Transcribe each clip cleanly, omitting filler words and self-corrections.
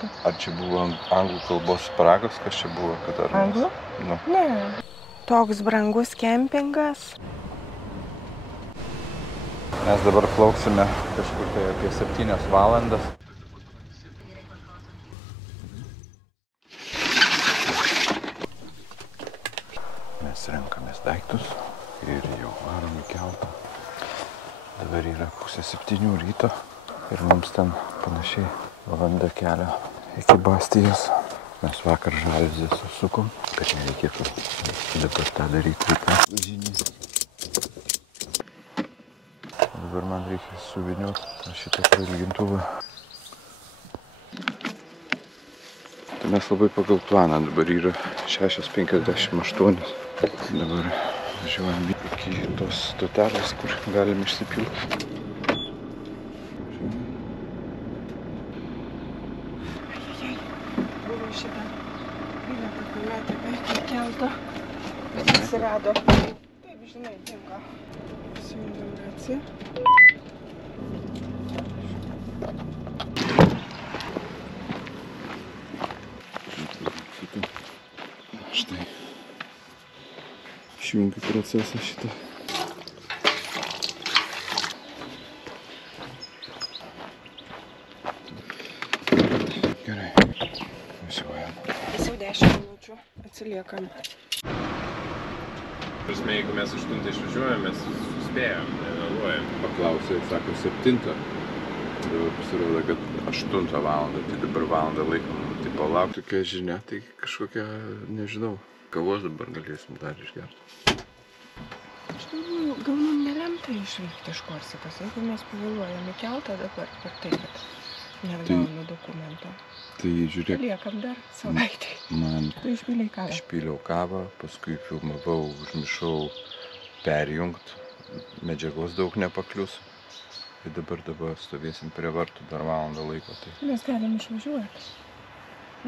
keltą. Ar čia buvo anglų kalbos spragos, kas čia buvo? Anglų? Nu. Ne. Toks brangus kempingas. Mes dabar plauksime kažkur tai apie 7 valandas. Mes renkamės daiktus ir jau varom į keltą. Dabar yra 6:30 ryto ir mums ten panašiai valanda kelio iki Bastijos. Mes vakar Žaliuzę susukom, kad nereikėtų dabar tą daryti rytą. Dabar man reikia suviniuoti šitą prailgintuvą. Tai mes labai pagal planą, dabar yra 6:58. Dabar važiuojam iki tos stotelės, kur galim išsipilti. Buvo šitą bilietą, kai metė į keltą. Atsirado. Taip, žinai, tinka. Įsijungiam raciją. Štai. Išjungiu procesą šitą. Gerai. Važiuojam. Jau 10 minučių atsiliekam. Prasme, jeigu mes 8 išvažiuojam, mes suspėjom, nevėluojam. Paklausė, sako 7. Dabar pasirodo, kad 8 valandą, tai dabar valandą laiko, tai palauk. Tokia žinia, tai kažkokia, nežinau, kavos dabar galėsim dar išgerti. Aš galvoju, gal mums nelemta išvykti iš Korsikos, jeigu mes pavėluojam į keltą dabar per tai, kad negaunu dokumento. Tai žiūrėk, Liekam dar savaitę. man Tu išpylei kavą. išpyliau kavą, paskui filmavau, užmiršau perjungt, medžiagos daug nepaklius. Ir dabar stovėsim prie vartų dar valandą laiko. Tai. Mes galim išvažiuoti.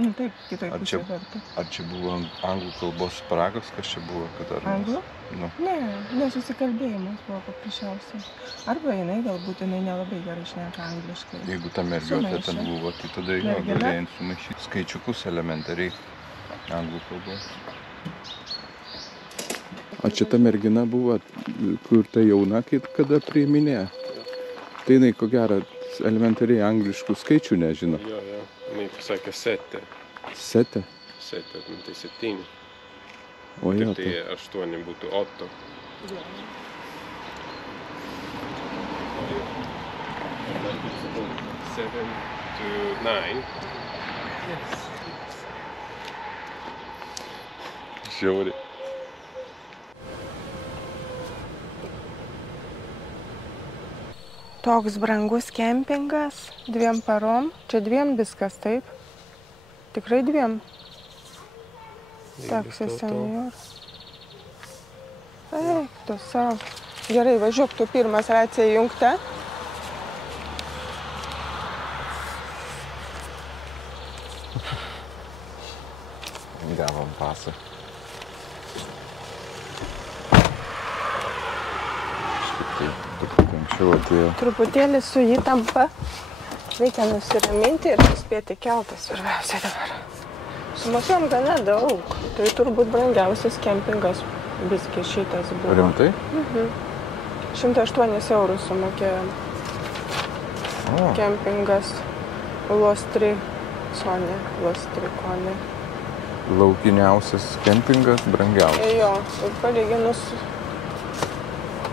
Nu taip, kitoj Ar pusė čia- vartų. Ar čia buvo anglų kalbos spragos, kas čia buvo? Anglų? Nu, Ne, nesusikalbėjimas buvo paprasčiausiai. Arba jinai, galbūt jinai nelabai gerai šneka angliškai. jeigu ta mergiotė ten Sumaišė. buvo, tai tada jo Mergina? galėjai sumaišyti skaičiukus elementariai anglų kalbos. O čia ta mergina buvo, kur ta jauna, kada priiminė. Tai jinai, ko gero, elementariai angliškų skaičių nežino. Jo. Jinai pasakė 7. Setė? 7, tai 7. O jo, Tai 8 būtų 8. Seven to 9. žiauri. Toks brangus kempingas, 2 parom. Čia 2 viskas, taip? Tikrai 2. Taksi senior. Eik, tu savo. Gerai, važiuok, tu pirmas racija įjungta. Gavom pasą. Truputį anksčiau atėjo. Truputėlį su įtampa. Reikia nusiraminti ir suspėti keltas svarbiausia dabar. Sumokėjom gana daug. Tai turbūt brangiausias kempingas biski šitas buvo. Rimtai? 108 eurus sumokėjom. O, Kempingas Lostrikone. laukiniausias kempingas, brangiausias. Jo, ir palyginus.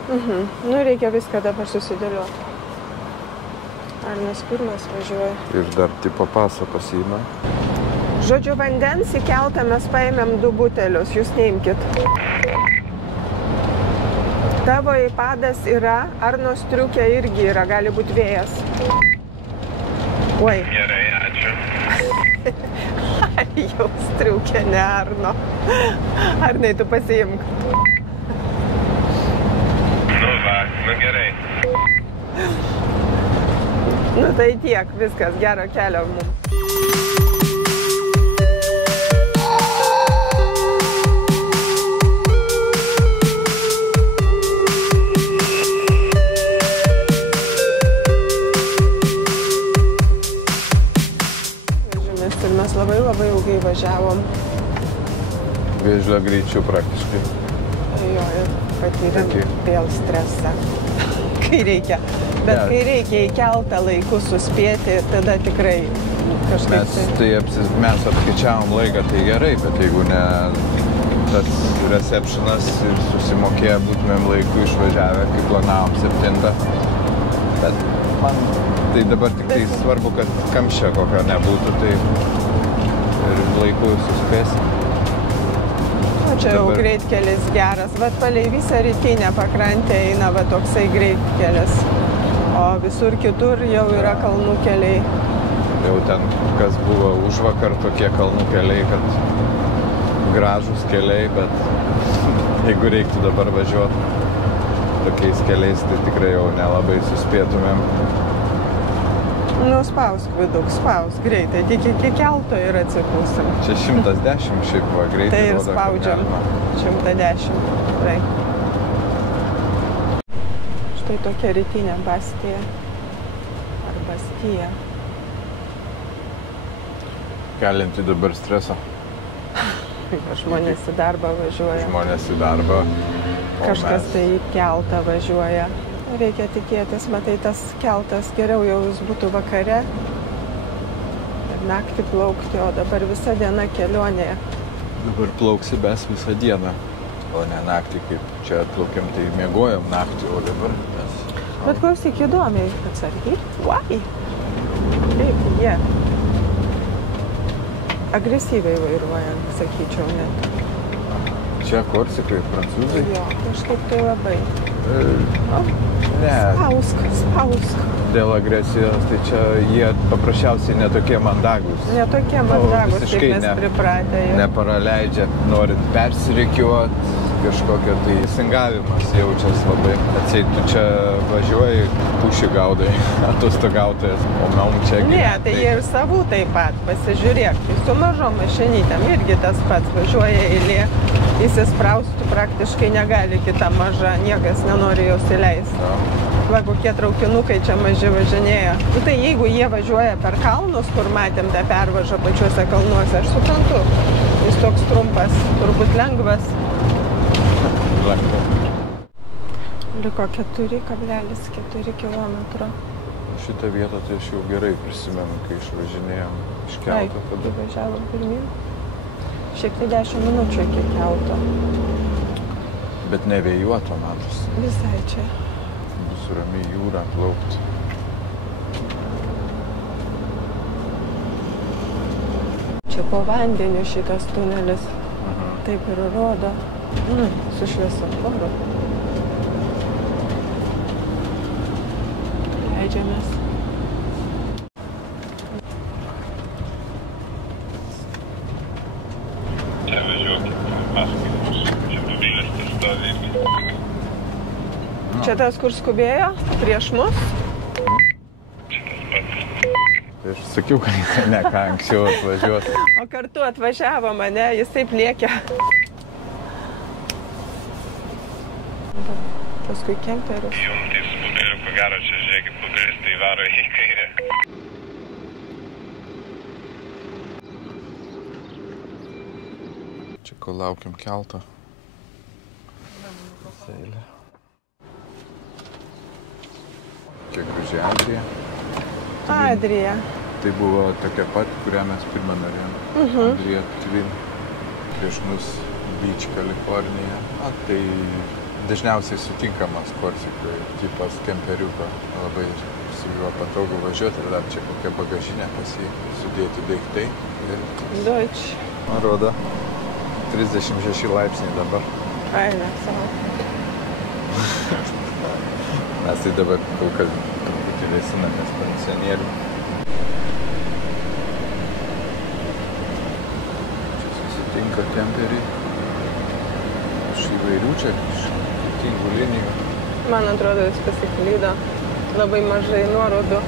Nu, reikia viską dabar susidėlioti. Arnas pirmas važiuoja. Ir dar tipo pasą pasiima. Žodžiu, vandens į keltą mes paėmėm 2 butelius, jūs neimkit. Tavo iPadas yra, Arno striukė irgi yra, gali būti vėjas. Oi. Gerai, ačiū. Jau striukė, ne Arno. Arnai, tu pasiimk. Nu va, nu gerai. Nu tai tiek, viskas, gero kelio mums. keltomis ir mes labai ilgai važiavom. Vėžlio greičiu praktiškai. Jo, ir patyrėm vėl stresą, kai reikia. Bet kai reikia į keltą laiku suspėti, tada tikrai kažkaip... Mes apskaičiavom laiką, tai gerai, bet jeigu ne tas receptionas ir susimokėję būtumėm laiku išvažiavę, kai planavom 7. Bet man tai dabar tik tai svarbu, kad kamščio kokio nebūtų, tai ir laiku suspėsim. O čia jau greitkelis geras, bet palei visą rytinę pakrantę eina va toksai greitkelis, o visur kitur jau yra kalnų keliai. Jau ten, kas buvo užvakar, tokie kalnų keliai, kad gražūs keliai, bet jeigu reiktų dabar važiuoti tokiais keliais, tai tikrai jau nelabai suspėtumėm. Nu, spausk viduk, spausk greitai, tik iki kelto ir atsipūsim. Čia 110 šiaip va, greitai. Tai ir spaudžiam 110. Tai. Štai tokia rytinė Bastija. Ar Bastija. Kelinti dabar stresą. Žmonės į darbą važiuoja. Žmonės į darbą. Kažkas tai į keltą važiuoja. Reikia tikėtis, matai, tas keltas geriau jau jis būtų vakare ir naktį plaukti, o dabar visą dieną kelionėje. Dabar plauksi mes visą dieną, o ne naktį, kaip čia atplaukėm, tai miegojom naktį, o dabar mes... Bet klausyk, įdomiai, atsargiai. Uai! Kaip jie agresyviai vairuojant, sakyčiau, net. Čia Korsikai, prancūzai? Jo, kažkaip tai labai. Ne. Spausk. Dėl agresijos, tai čia jie paprasčiausiai netokie mandagūs. Netokie mandagūs, kaip mes pripratę. Neparaleidžia, norint persirikiuot, kažkokio tai singavimas jaučias labai. Atseit, tu čia važiuoji, pušį gaudai, atostogautojas, o mum čia... Ne, tai jie ir savų taip pat, pasižiūrėk, tai su mažom mašinytėm irgi tas pats važiuoja eilė. Įsispraustų praktiškai negali kita maža, niekas nenori jos įleisti. Va, kokie traukinukai čia maži važinėja. Nu, tai jeigu jie važiuoja per kalnus, kur matėm tą pervažą pačiuose kalnuose, aš suprantu, jis toks trumpas, turbūt lengvas. Lengva. Liko 4,4 kilometro. Šitą vietą tai aš jau gerai prisimenu, kai išvažinėjom iš kelto. Tada važiavom pirmyn. Šiek tiek 10 minučių iki kelto. Bet ne vėjuoto matos. Visai čia. Bus rami jūra plaukti. Čia po vandeniu šitas tunelis. Taip ir rodo. Su šviesoforu. Leidžiamės. Čia tas, kur skubėjo prieš mus? Tai aš sakiau, kad ne ką anksčiau atvažiuoti. O kartu atvažiavo mane, jis taip lėkė. Paskui kemperis. Jums tai su bugariu, ko gero, čia žiūrėkit, bugaris tai varo į kairę. Čia kol laukiam keltą. Seilė. Čia graži Adrija. Adrija. Tai buvo tokia pat, kurią mes pirmą norėjom. Adrija Twin. Prieš mus Beach, Kalifornija. Tai dažniausiai sutinkamas Korsikoje tipas kemperiuko. Labai su juo patogu važiuoti ir dar čia kokia bagažinė pas jį sudėti daiktai. Deutsch. Man rodo 36 laipsniai dabar. Ai, ne, savo. Mes tai dabar kol kas truputį vėsinamės pensionierių. Čia susitinka kemperiai. Iš įvairių čia, iš skirtingų linijų. Man atrodo, jis pasiklydo. Labai mažai nuorodų.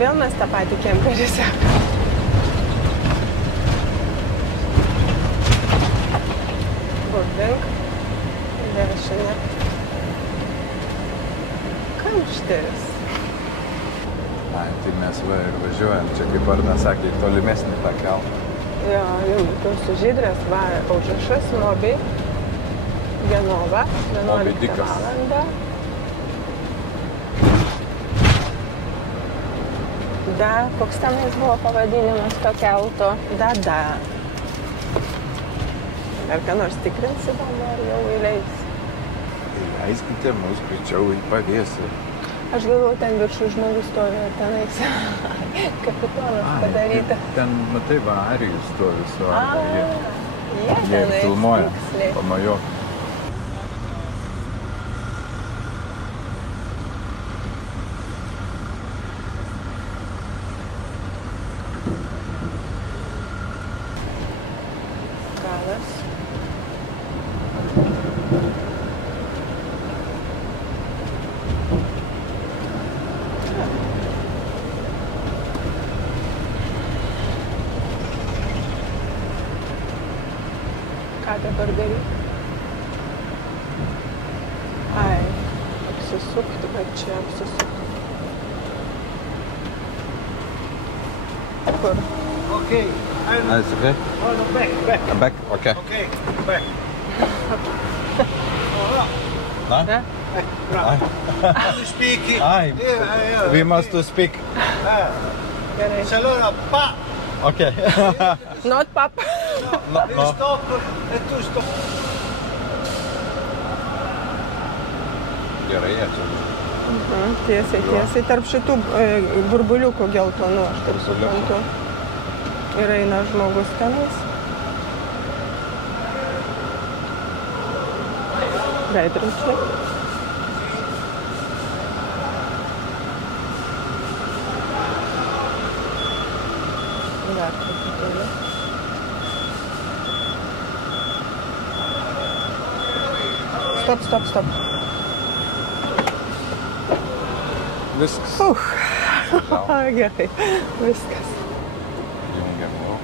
Vėl mes tą patį kemperį sekam. Link. Dešinė. Kamšteris. Ai, tai mes va ir važiuojam. Čia kaip Arna sakė, tolimesnį tą keltą. Jo, tos Žydrės va, Užrašas, Mobi, Genova, 11 valandą. Da, koks tenais buvo pavadinimas to kelto? Da. Ar ką nors tikrinsi, ar jau įleis? Įleiskite mus greičiau į pavėsį. Aš galvoju, ten viršų žmogus stovi tenais. Kapitonas padaryta. Ten, matai, va, Arijus stovi su Arba. Jie tenais filmuoja, tiksliai. pamajo. Galas. Ką dabar daryti? Ai, apsisukti, bet čia apsisukti. Kur? Okay. It's okay? Oh, no, back. Back? Okay. Okay, back. Na? Ne? You speak. Ai, we must to speak. Gerai. Allora, pa. Okay. Not pap. No. Stop e tu stop. Gerai, čia. Tiesiai. Tarp šitų burbuliukų geltonų, aš taip suprantu. Ir eina žmogus tenais. Veidrodžiai. Dar truputėlį. Stop. Viskas. Gerai, viskas. Jungiam jau.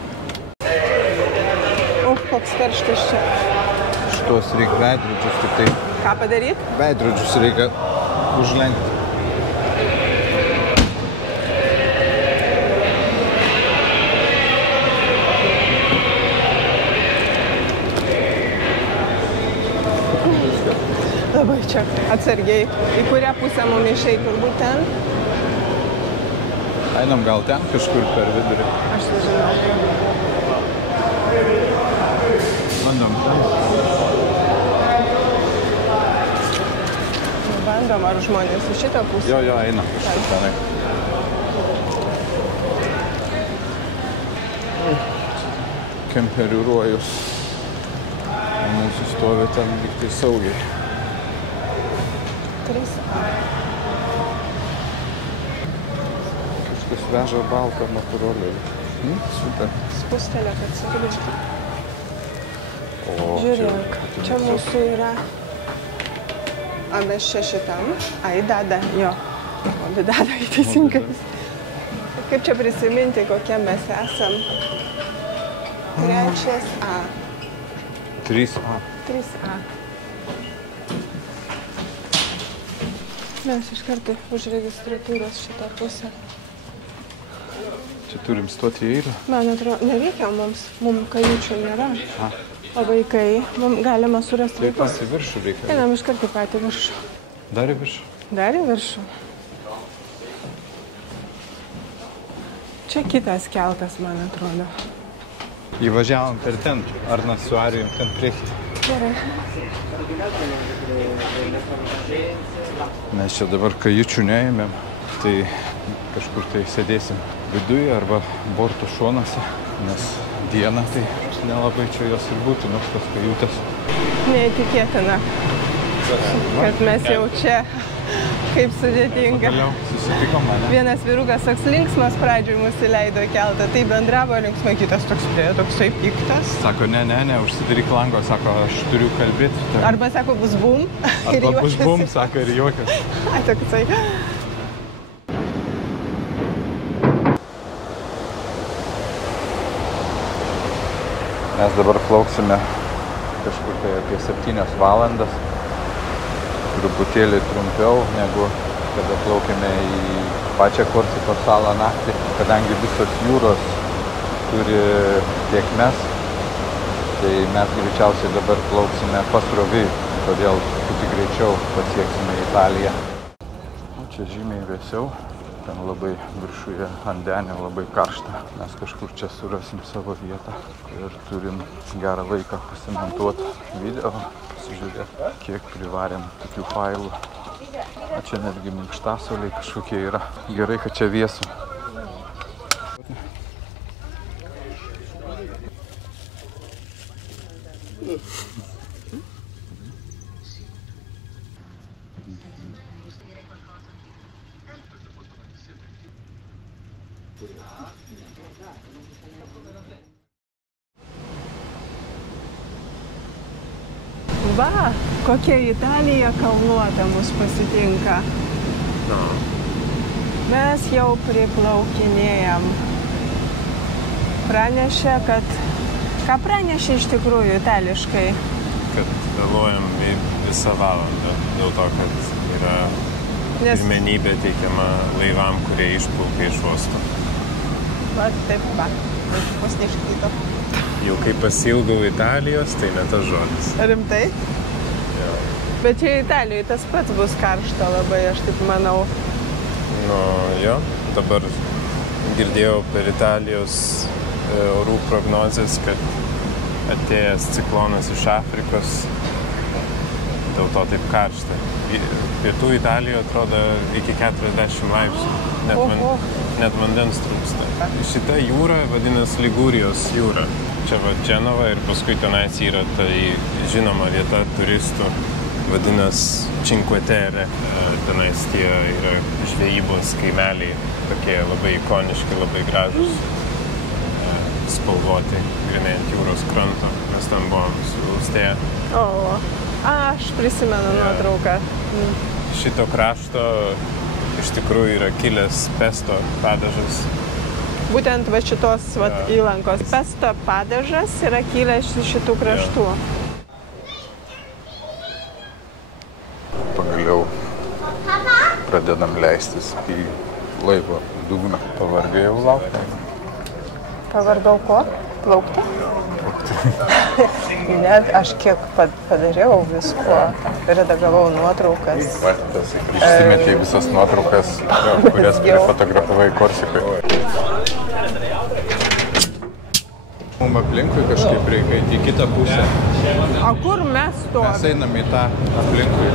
Koks karštas čia. Šitos reikia veidrodžius tik tai. Ką padaryti? Veidrodžius reikia užlenkti. Labai čia atsargiai. Į kurią pusę mums išeit, turbūt ten? Einam gal ten kažkur per vidurį. Aš nežinau. Bandom. Bandom, ar žmonės į šitą pusę? Jo, eina kažkur tenai. Kemperių ruojus. Mūsų stovi ten liktai saugiai. 3A. Kažkas veža baltą motorolį. Super. Spustelėk atsargiai. O, Žiūrėk, čia mūsų yra. A, mes čia šitam. Ai, Dada, jo. O, Dada, teisingai. Kaip čia prisiminti, kokie mes esam? 3A. 3A. 3A. Mes iš karto už registratūros šitą pusę. Čia turim stoti į eilę. Man atrodo, nereikia mums kajučių nėra. O vaikai, mums galima surasti Tai vaikus. patį viršų reikia. Einam iš karto patį viršų. Dar į viršų. Dar į viršų. Čia kitas keltas, man atrodo. Įvažiavom per ten. Arnas su Arijum ten priekį. Gerai. Mes čia dabar kajučių neėmėm. Tai kažkur tai sėdėsim viduje arba borto šonuose. Nes dieną tai nelabai čia jos ir būtų, nors tos kajutės. Neįtikėtina, kad mes jau čia. Kaip sudėtinga. Vėliau susitikom, ne? Vienas vyrukas toks linksmas pradžioj mus įleido į keltą. Tai bendravo linksmai, kitas toksai piktas. Sako, ne, užsidaryk lango, sako, aš turiu kalbėti. Arba sako, bus bum. Arba bus bum, sako, ir juokas. Ai, toksai. Mes dabar plauksime kažkur tai apie 7 valandas. Truputėlį trumpiau negu kada plaukėme į pačią Korsikos salą naktį, kadangi visos jūros turi tėkmes, tai mes greičiausiai dabar plauksime pasroviui, todėl truputį greičiau pasieksime Italiją. O čia žymiai vėsiau, ten labai viršuje ant denio labai karšta. Mes kažkur čia surasim savo vietą ir turim gerą laiką pasimontuoti video, pasižiūrėti, kiek privarėm tokių failų. O čia netgi minkštasoliai kažkokie yra. Gerai, kad čia vėsu. Va, kokia Italija kalnuota mus pasitinka. Mes jau priplaukinėjam. Pranešė, kad... Ką pranešė iš tikrųjų itališkai? Kad vėluojam visą valandą, dėl to, kad yra pirmenybė teikiama laivam, kurie išplaukia iš uosto. Va, taip, va. Vos neišklydo. Jau kai pasilgau Italijos, tai ne tas žodis. Rimtai? Jo. Bet čia Italijoje tas pats bus karšta labai, aš taip manau. Nu, jo. Dabar girdėjau per Italijos orų prognozes, kad atėjęs ciklonas iš Afrikos, dėl to taip karšta. Pietų Italijoje atrodo iki 40 laipsnių. Net vandens trūksta. Šita jūra vadinasi Ligurijos jūra. Čia va Dženova ir paskui tenais yra tai žinoma vieta turistų, vadinasi Cinque Terre. Tenais tie yra žvejybos kaimeliai, tokie labai ikoniški, labai gražus, spalvoti, grynai ant jūros kranto. Mes ten buvom su Austėja. O, aš prisimenu nuotrauką. Šito krašto iš tikrųjų yra kilęs pesto padažas. Būtent va šitos įlankos pesto padažas yra kilęs iš šitų kraštų. Pagaliau pradedam leistis į laivo dugną. Pavargėjau laukti. Pavargau ko? Plaukti? Net aš kiek padariau visko, redagavau nuotraukas. Vartas, išsimetė visas nuotraukas, kurias prifotografavai Korsikoje. Mums aplinkui kažkaip reikia į kitą pusę. O kur mes to? Mes einam į tą aplinkui.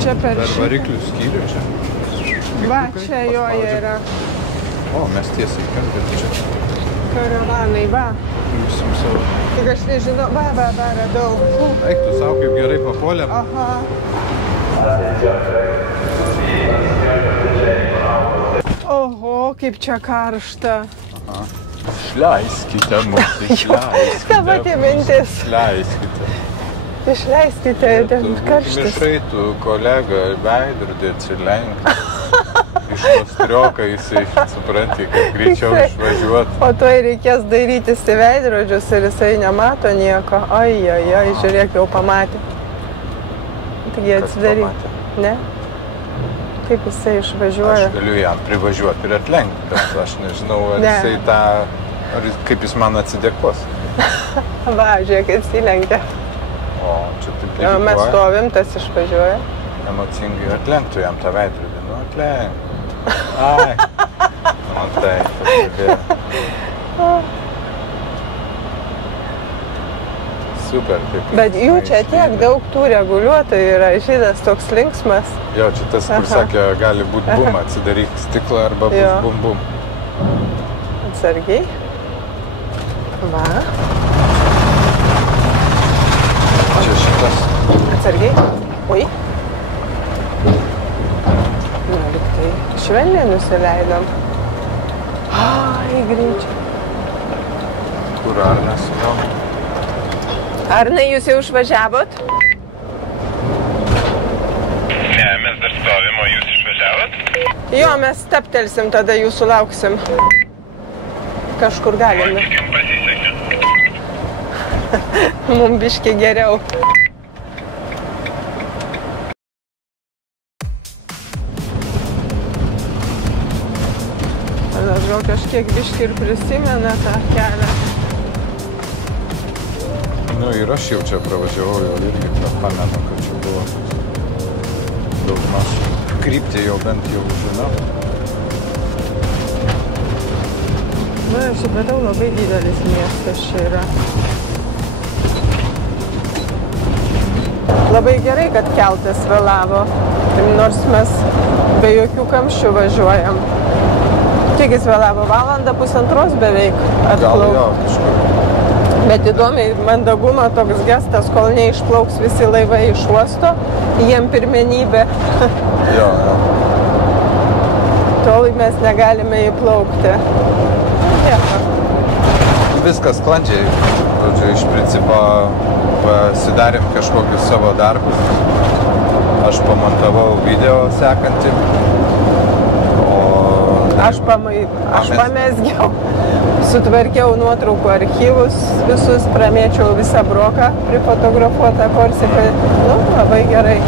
Čia per variklių skyrių čia. Va, čia joje yra. O, mes tiesiai kambėt čia. Karavanai, va. Jūsim savo. Tik aš nežinau, va, radau. Eik, tu savo kaip gerai papuolėm. Aha. Oho, kaip čia karšta. Aha. Išleiskite mus, išleiskite. Ta pati mintis. Išleiskite. Išleiskite, ten karštis. Mišai tu kolega veidrodį atsilenk. Iš pastrioką jisai, supranti, kad greičiau išvažiuot. O tuoj reikės dairytis į veidrodžius ir jisai nemato nieko. Ai, žiūrėk, jau pamatė. Taigi atsidaryk. Ne? Kaip jisai išvažiuoja. Aš galiu jam privažiuoti ir atlenkti, bet aš nežinau, ar jisai tą, ar kaip jis man atsidėkos. Va, žiūrėk, atsilenkia. O, čia taip lygiai. Mes stovim, tas išvažiuoja. Emocingai atlenktų jam tą veidrodį. Nu, atlenk. Ai. Man tai pasikalbėjo. Super, taip. Bet jų čia tiek daug tų reguliuotojų yra, šitas toks linksmas. Jo, čia tas, kur sakė, gali būti bum, atsidaryk stiklą arba bus bum. Atsargiai. Va. Čia šitas. Atsargiai. Ui. Na, lyg tai švelniai nusileidom. Ai, greičiai. Kur Arnas jau? Arnai, jūs jau išvažiavot? Ne, mes dar stovim, o jūs išvažiavot? Jo, mes staptelsim, tada jūsų lauksim. Kažkur galime. Jums pasisekė. Mums biški geriau. Jonas gal kažkiek biškį ir prisimena tą kelią. Nu ir aš jau čia pravažiavau, jau irgi pamenu, kad čia buvo daugmaž kryptį jau bent jau žinau. Nu, aš supratau, labai didelis miestas čia yra. Labai gerai, kad keltas vėlavo, nors mes be jokių kamščių važiuojam. Kiek jis vėlavo? Valandą, pusantros beveik atplauk. Gal jo, kažkur. Bet įdomiai, mandagumo toks gestas, kol neišplauks visi laivai iš uosto, jiem pirmenybė. Jo. Tol mes negalime įplaukti. Nieko. Viskas sklandžiai. Žodžiu, iš principo pasidarėm kažkokius savo darbus. Aš pamontavau video sekantį. Aš pamesgiau, sutvarkiau nuotraukų archyvus, visus pramėčiau visą broką prifotografuotą Korsiką. Nu, labai gerai.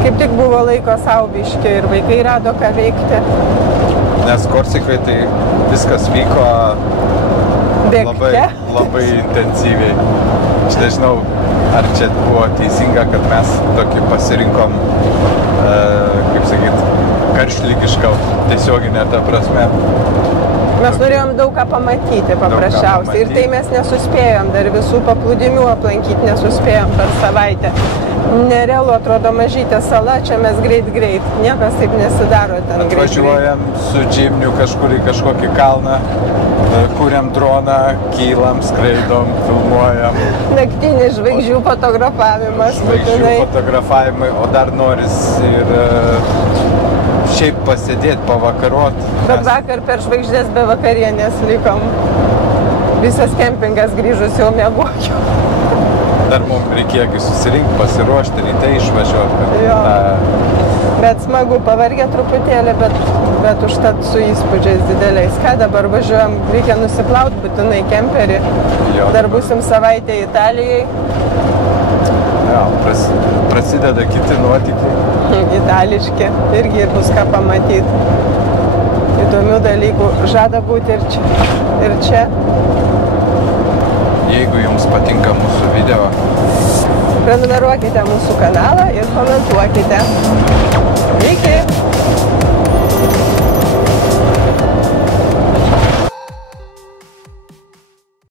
Kaip tik buvo laiko sau biškį ir vaikai rado ką veikti. Nes Korsikai tai viskas vyko labai intensyviai. Aš nežinau, ar čia buvo teisinga, kad mes tokį pasirinkom, kaip sakyt, karštlygišką tiesioginę tą prasme. Mes norėjom daug ką pamatyti paprasčiausiai ir tai mes nesuspėjom, dar visų paplūdimių aplankyti nesuspėjom per savaitę. Nerealu, atrodo mažytė sala, čia mes greit, niekas taip nesidaro ten greit. Atvažiuojam su džimniu kažkur į kažkokį kalną, kuriam droną, kylam, skraidom, filmuojam. Naktinis žvaigždžių fotografavimas. Žvaigždžių fotografavimai, o dar noris ir šiaip pasėdėti, pavakarot. Bet vakar per žvaigždės be vakarienės likom. Visas kempingas grįžus jau miegojo. Dar mums reikėjo susirinkti, pasiruošti, ryte išvažiuoti. Jo. Bet smagu, pavargę truputėlį, bet užtat su įspūdžiais dideliais. Ką dabar važiuojam, reikia nusiplaut būtinai kemperį. Jo. Dar būsim savaitę Italijai. Jo, prasideda kiti nuotykiai. Itališki, irgi bus ką pamatyti. Įdomių dalykų žada būti ir čia. Jeigu jums patinka mūsų video, prenumeruokite mūsų kanalą ir komentuokite. Iki!